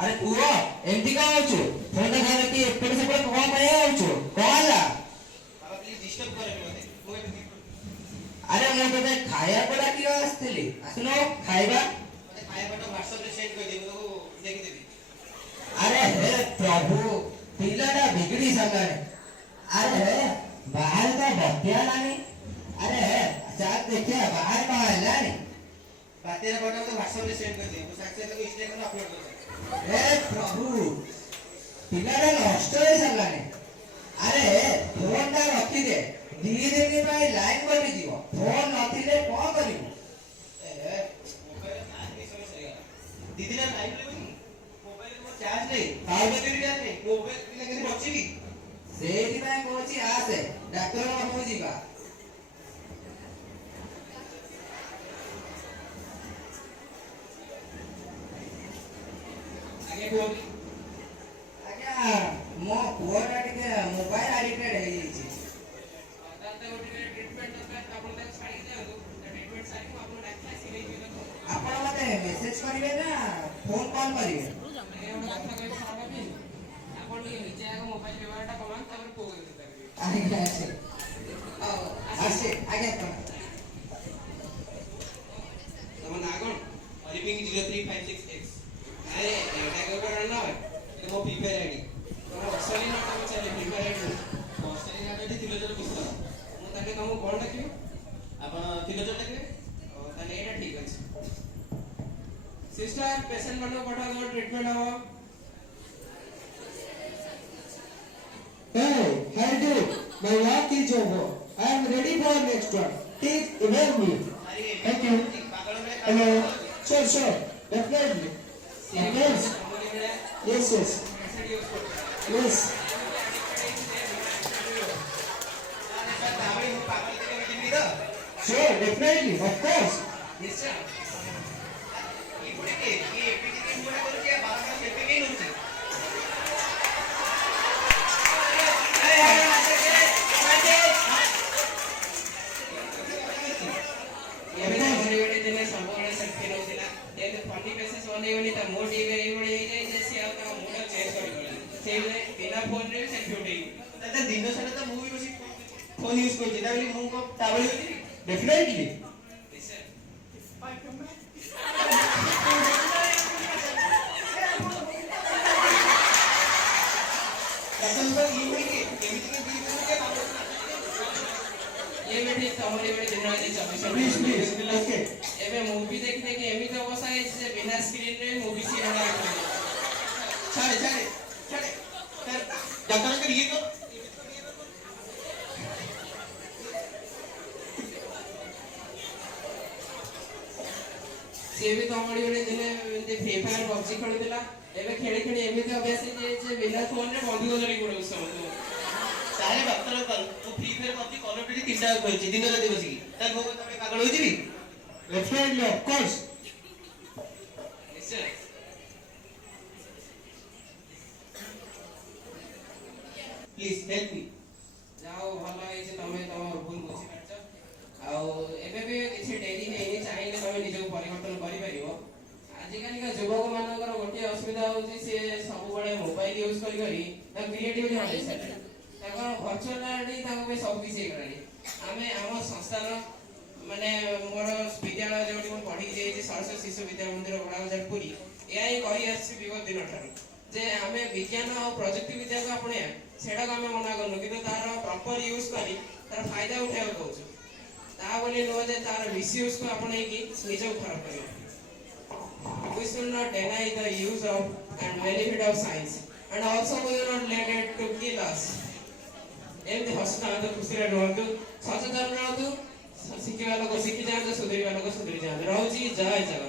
अरे पुओ एमती का होचो फोन टा धर के एपटे सेपटे कोन पय होचो कोनला बाबा प्लीज डिस्टर्ब करे मते मो एबे अरे मो तते खाया पडा की आस्थिली आसुनो खाइबा मते खाया पटा व्हाट्सएप रे सेंड कर दे मो देखि देबी अरे हे प्रभु पिलाडा बिगड़ी सकाने अरे हे बाहर का बत्तिया लानी अरे हे चाक देखिए बाहर का है लानी बातेरा पटा मते व्हाट्सएप रे सेंड कर दे मो सक्सेस को इसलिए कर अपलोड कर हे प्रभु पिलाडा नष्ट है सकाने अरे फोन टा रखी दे दी दिन पाई लाइन बनी जीवो फोन नथिले कोन करिवो ए मोबाइल चार्ज नहीं समय सही दीदी ना लाइव ले मोबाइल में चार्ज नहीं पावर के चार्ज नहीं मोबाइल पिला के बची की सेठी ପାଇଁ କୋଚି ଆସେ ଡାକ୍ତର ପାଖକୁ ଯିବା आगे बोल ଆଜ୍ଞା ମୋ ପୁଅଟା ଟିକେ ମୋବାଇଲ ଆଡିକ୍ଟେଡ ହେଇଯାଇଛି दादा को ट्रीटमेंट दरकार आपण ताको छाडी दियौ ट्रीटमेंट सारी को आपण डाक्टर सिलेई दियौ ଆପଣ ମତେ ମେସେଜ କରିବେ ନା ଫୋନ କଲ୍ କରିବେ କଥା କହିବ ଖରାପ ବି ଆପଣ ଟିକେ ନିଜେ ଆଗ ମୋବାଇଲ ବ୍ୟବହାରଟା କମାନ୍ ତାପରେ ପୁଅ କରିବେ ଆଜ୍ଞା ଆସେ ଆସେ ଆଜ୍ଞା ତମ ନାଁ କଣ ହରିପିଙ୍ଗ 0356x ଆରେ ଏଟା କୋଉଟା ନା ମो ଫ୍ରି ଫାୟାର ଆଇଡି ତମ ଅସଲି ନାଁ ତମ ଚାଲେ ଫ୍ରି ଫାୟାର ଆଇଡି ଅସଲି ନାଁ ଟି ତିଲୋଚନ ପୁସ୍ତକ ମୁଁ ତାକେ ତମକୁ କଣ ଡାକିବି ଆପଣ ତିଲୋଚନ ଡାକିବେ ତାହେଲେ ଏଇଟା ଠିକ ଅଛି सिस्टर पेशेंट ମାନଙ୍କୁ ପଠା ଦो ଟ୍ରିଟମେଣ୍ଟ ହବ Hey, how do you do? My work is over. I am ready for next one. Please email me. Thank you. Hello. Sure, sure. Definitely. Yes. Yes, yes. Yes. Sure, definitely. Of course. ନିଶ୍ଚୟ ಈ ಬುಡಿಗೆ ಈ ಎಪಿಟಿಗೆ ಮೂಲ ಕೊರಕ್ಕೆ ಬಾಲಕ ಸೆಟ್ಟಿಗೆ ನುಚ್ಚಿ ଏବେ ମନେ ଗୋଟେ ଦିନେ ସବୁବେଳେ ସେଲ୍ଫି ନଉଥିଲା ଏତେ ଫନି ମେସେଜ ବନେଇବନି ତା ମୁଡ ଏଇଭଳି ହେଇଯାଏ ଯେ ସିଏ ଆଉ ତା ମୁଡ ଚେଞ୍ଜ କରିବନି ସେଇବେଳେ ବିନା ଫୋନରେ ବି ସେଲ୍ଫି ଉଠେଇବି ତାতে ଦିନ ସାରା ତ ମୁଁ ବି ବସି ଫୋନ ୟୁଜ କରୁଛି ତା ବୋଲି ମୁଁ ତା ଭଳି ହେବି Definitely. ये बेटी तमरी बेटी दिन रात 24 Please, please. Okay. एबे मूवी देखने के एमी तो अवस्था है जे बिना स्क्रीन रे मूवी सी रहा है छाड़े छाड़े छाड़े डॉक्टर कर ये को से भी तमरी बेटी दिन फ्री फायर पबजी खेलुला एबे खेले खेले एमी तो अभ्यास जे बिना फोन रे बंधु धरि पड़ो समय सारे डॉक्टर पर तू free fire PUBG call of duty तीनटा खेलछि दिन रात बसी ता गो तमे पागल होई जिबी Definitely, of course. निश्चय प्लीज हेल्प मी जाओ भलो है जे तमे तमर भूल बुझी पाछ आ एबे भी किछि डेरी हेनी चाहिले तमे निजो परिवर्तन करि परिबो आजिकाली का युवक मानकर गोटे असुविधा होची से सब बळे मोबाइल यूज करी ता क्रिएटिविटी हटे सके ताकर वर्चुअलिटी ताको पे सब किछि करानी आमे हम संस्थान माने मोर विद्यालय जेवटी को पढी जे सरस्वती शिशु विद्या मंदिर बड़ाबाजार पुरी एआई कहि आछि विगत दिन ठारू जे आमे विज्ञान और प्रযুক্তি विद्या को अपने सेडा को आमे मना करनु किंतु तार प्रॉपर यूज करी तार फायदा उठाव कहउछु ता बोली नो जे तार मिसयूज को अपने की निजो खराब करियो we should not deny the use of and benefit of science and also we will not let it to kill us एमती हसता तो खुशी रहतु सचेतन रहतु शिखिबा लोक शिखि जाते सुधरिबा लोक सुधरि जाते रहउची जय जगन्नाथ।